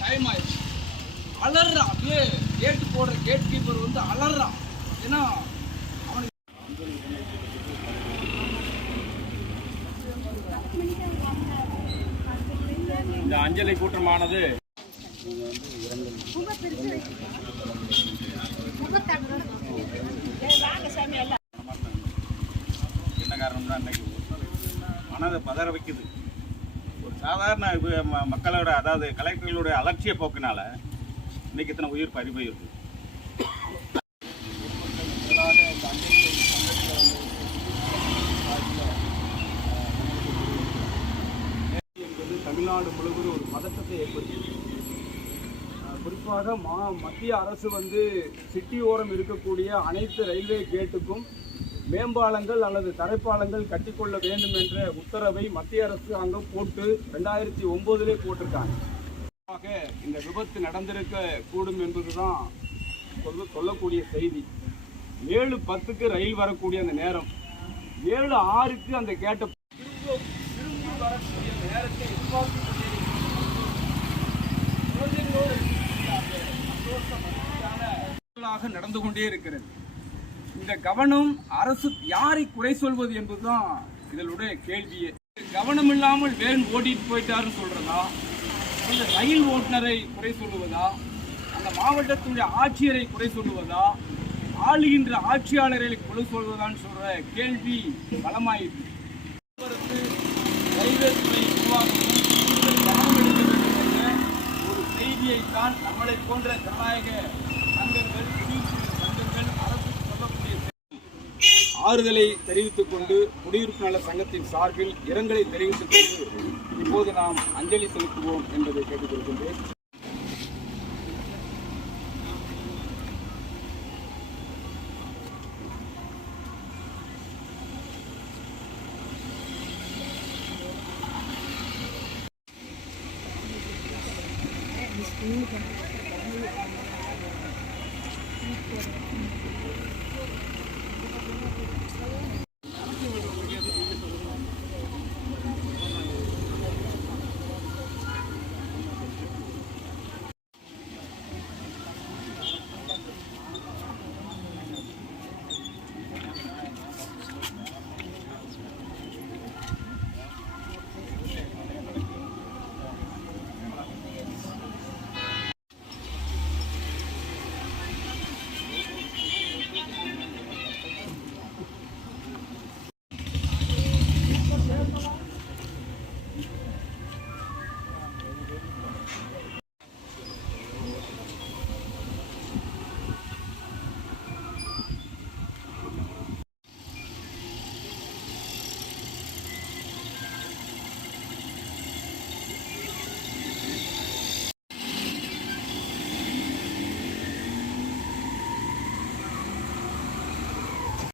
Time ஆயிடுச்சு. அலறான் அப்படியே கேட்டு போடுற கேட் கீப்பர் வந்து அலறான் ஏன்னா அவனுக்கு இந்த அஞ்சலி கூட்டமானது என்ன காரணம்னா இன்னைக்கு மனதை பதற வைக்குது. ஒரு சாதாரண மக்களோட அதாவது கலெக்டர்களுடைய அலட்சிய போக்கினால இன்னைக்கு இத்தனை உயிர் பறிபோயிருக்கு என்பது தமிழ்நாடு முழுவதும் ஒரு பதட்டத்தை ஏற்படுத்தியிருக்கு. குறிப்பாக மா மத்திய அரசு வந்து சிட்டி ஓரம் இருக்கக்கூடிய அனைத்து ரயில்வே கேட்டுக்கும் மேம்பாலங்கள் அல்லது தரைப்பாலங்கள் கட்டிக்கொள்ள வேண்டும் என்ற உத்தரவை மத்திய அரசு அங்கே போட்டு ரெண்டாயிரத்தி ஒம்போதிலே போட்டிருக்காங்க. ஆக இந்த விபத்து நடந்திருக்க கூடும் என்பதுதான் சொல்ல சொல்லக்கூடிய செய்தி. ஏழு பத்துக்கு ரயில் வரக்கூடிய அந்த நேரம். ஏழு ஆறுக்கு அந்த கேட்ட திரும்ப திரும்பி வரக்கூடிய நேரத்தை எதிர்பார்த்து நடந்து கொண்டே இருக்கிறது. இந்த கவனம் அரசு யாரை குறை சொல்வது என்பதுதான் இதனுடைய கேள்வியே. கவனம் இல்லாமல் வேன் ஓட்டிட்டு போயிட்டாருன்னு சொல்றதா? அந்த ரயில் ஓட்டுநரை குறை சொல்லுவதா? அந்த மாவட்டத்துடைய ஆட்சியரை குறை சொல்லுவதா? ஆளுகின்ற ஆட்சியாளர்களை குறை சொல்வதான்னு சொல்ற கேள்வி பலமாயிற்று ரயில்வே துறை நிர்வாகமும் ஒரு செய்தியைத்தான் நம்மளை போன்ற ஜனநாயக சங்கங்கள் சங்கங்கள் ஆறுதலை தெரிவித்துக் கொண்டு குடியிருப்பு நல சங்கத்தின் சார்பில் இரங்கலை தெரிவித்துக் கொண்டு இப்போது நாம் அஞ்சலி செலுத்துவோம் என்பதை கேட்டுக்கொள்கின்றேன்